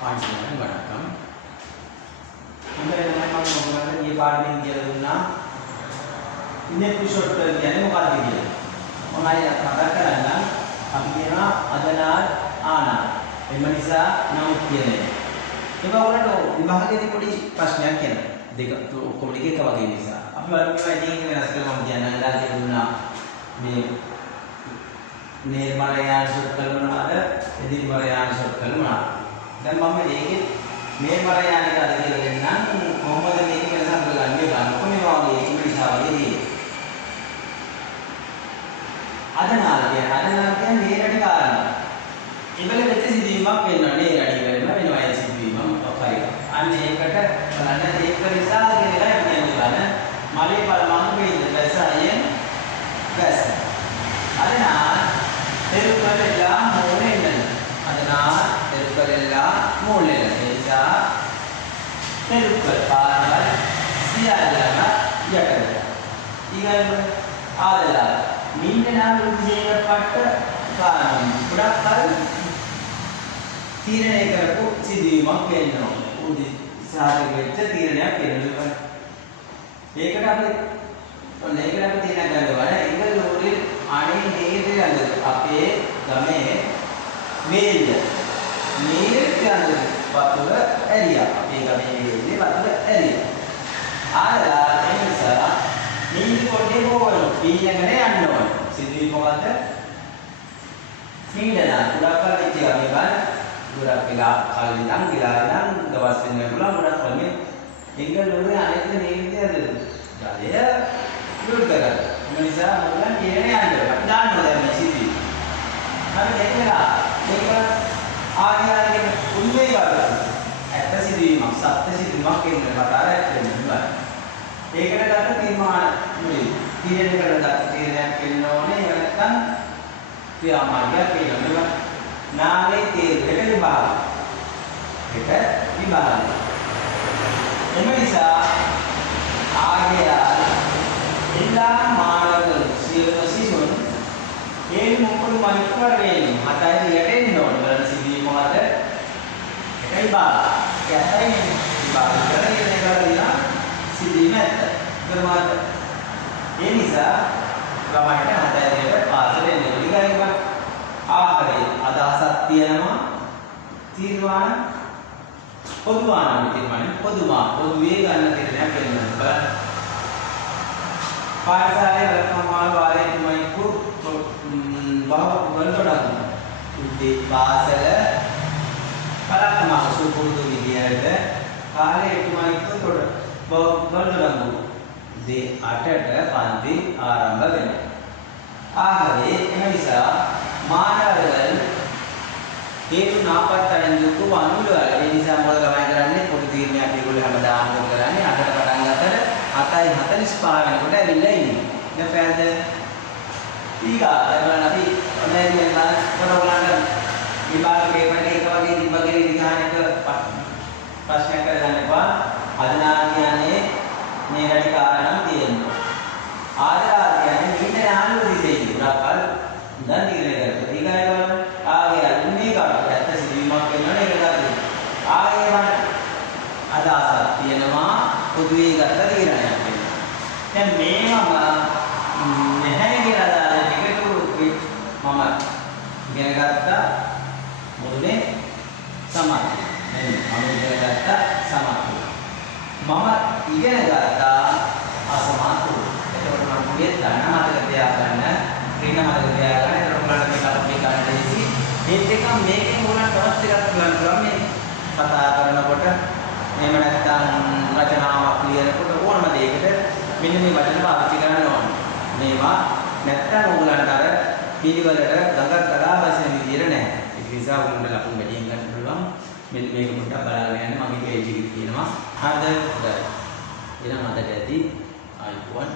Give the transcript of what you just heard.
ஆட்சியாளர் வணக்கம். இந்த நம்ம ये पार्टी කියනවා ඉන්නේ කුෂොට් කියන්නේ මොකක්ද කියන්නේ. මම අය මතක් කරගන්න අපි කියනවා අදනාල් ආනා. එම නිසා නමුත් කියන්නේ. ඒක වලට විභාගයේදී පොඩි ප්‍රශ්නයක් කියනවා. දෙක ඔක්කොම ටික එක වගේ නිසා. අපි බලමු මේකෙන් වෙනස් කරලා මම කියන්න ඉඳලා කියනවා මේ नेर्मलयान शोधकल මොනවාද එදිරිමලයාන शोधकल මොනවාද දැන් මම මේකේ नेर्मलयाන එක අද කියලා දෙන්නම් කොහොමද මේක වෙනසක් කරගන්නේ බලන්න කොහේ වගේ ඒක විශ්වාසයේදී අදනාල කියන්නේ නේරටි කාරණා ඉබල වෙච්ච සිදුවීමක් වෙනවා නේරටි වෙනවා වෙනවා ඒ සිදුවීමක් මොකක්ද අන්න ඒකට බලන්න ඒක නිසා කියලා කියන්නේ බලන්න මලේ පරමාණු වේද රසයෙන් ගස් අදනාල तेरुकलेला मोलेलन अदना तेरुकलेला मोलेलन ऐसा तेरुकल पारवल सियालना यकरला ඊගොල්ල ආදලා මින්නනා විදියට පට කාරණා ගොඩක් කල් තීරණය කරපු සිදුවීමක් වෙනවා උදි සාධක වෙච්ච තීරණයක් වෙනවා ඒකට අපි ඔන්න ඒකට අපි තීරණ ගන්නවා ඒකල උඩේ අනේ නේද යන්නේ අපේ ගමේ මේල්ද මේල් කියන්නේ වතුර ඇරියා අපේ ගමේ මේල්නේ වතුර ඇරියා ආලා එනිසා මේල් කොටේ බෝවන පීනගෙන යන්න ඕන සිදුවි මොකද්ද පීනනා උඩක්කල් වෙච්ච ගමේ ගන්න ගොඩක් වෙලා කලින් ඉඳන් ගිලා ඉඳන් දවස් වෙන වෙලාව ගොඩක් වගේ එංගල් වල අනෙත් නේද යන්නේ දුරු කරලා නිසා මොකක්ද කියන්නේ යන්නේ අපි දාන්නවා දැන් මේ සිද්ධි. අපි දෙකලා මේක ආයෙත් උන්නේ වගේ. ඇත්ත සිදුවීමක් සත්‍ය සිදුවීමක් කියන කතාවක් වෙනවා. ඒකට ගන්න තීරණ නෙවෙයි. තීරණ කරලා තීරණයක් වෙන්න ඕනේ නැත්නම් ක්‍රියාමාර්ගයක් වෙනවා. නාමයේ තීරණයක විභාග. ඒක විභාගය. එම නිසා ආයෙත් எல்லா மாணவர்கள் சிசுவன் 7:30 மணிக்கு வர வேண்டும் அதாவது எட்டேனோடு வர சிதி මොකද එකයි බාර ඒකයි බාර කරගෙන කරලා සිදි නැත්ත කරමාද ඒ නිසා ළමයින්ට හතරේට පාසල එන්නේ ඉතින් ආහාරයේ අදහසක් තියෙනවා තීර්මාන පොදුමාන පොදුවේ ගන්න තීරණයක් වෙනවා බලන්න පාඨశాලේ රත්නමාල වාරේ තුමයිකු බහවලටඩන් උදේ පාසල කලකම සුපුරුදු විදියට කාලේ තුමයිකු තොඩ බහවලටඩන් උදේ 8ට පන්ති ආරම්භ වෙනවා ආහාරයේ එනිසා මානවர்கள் හේතු නාපත්තණ්ඩුක වනුල ඒ නිසා මොකද ගමන් කරන්නේ පොඩි තීරණයක් ඒගොල්ලෝ හැමදාම කරන්නේ 8ට පටන් ගත්තට 7:45 වෙනකොට ඇවිල්ලා ඉන්නේ. දැන් පැයද ඊගා බලන්න අපි ඔන්ලයින් එකෙන් බලන ඔයාලට විභාග පේපර් එක වගේ දිබ්බගේ විධානයක ප්‍රශ්නයක් කරගන්න එපා. අදනා කියන්නේ මේ වැඩි කාරණා තියෙනවා. ආදරා කියන්නේ නින්න නාලු දිසෙයි. උරක්කල් දැන් ඉගෙන ගන්න. ඊගා එක බලන්න. ආගේ අන්නේ කාට ඇත්ත සිදුවීමක් වෙනවනේ ඒක ගන්න. ආගේ මට අදහසක් තියෙනවා පොදුවේ ගත්ත තීරණයක් වෙනවා. දැන් මේවම නැහැ කියලා දාලා එකට මම ඉගෙන ගත්තා මොන්නේ සමාධිය. මම ඉගෙන ගත්තා සමාධිය. මම ඉගෙන ගත්තා අසමාධිය. එතකොට මම මුලින් ගන්න මතක තියාගන්න, ක්‍රීන මතක තියාගන්න. එතකොට බලන්න මේක අපි ගන්න දෙසි. ඒත් එක මේකෙන් උනත් තවත් ටිකක් බලන්න පුළුවන් මේ කතා කරනකොට එහෙම නැත්නම් රචනාවක් ලියනකොට ඕනම දෙයකට මෙන්න මේ වචන පාවිච්චි කරන්න ඕනේ. මේවා නැත්නම් ඕගලන්ට අර පිළිවෙලට ගඟක් කලා වශයෙන් විදියට නැහැ. ඒක නිසා ඕගලන්ට ලකුණු වැඩියෙන් ගන්න පුළුවන්. මෙන්න මේක පොඩ්ඩක් බලාගෙන යන්න මගේ පේජ් එකේ තියෙනවා. හරිද? හොඳයි. ඊළඟ මතක ඇති ආයිබෝන්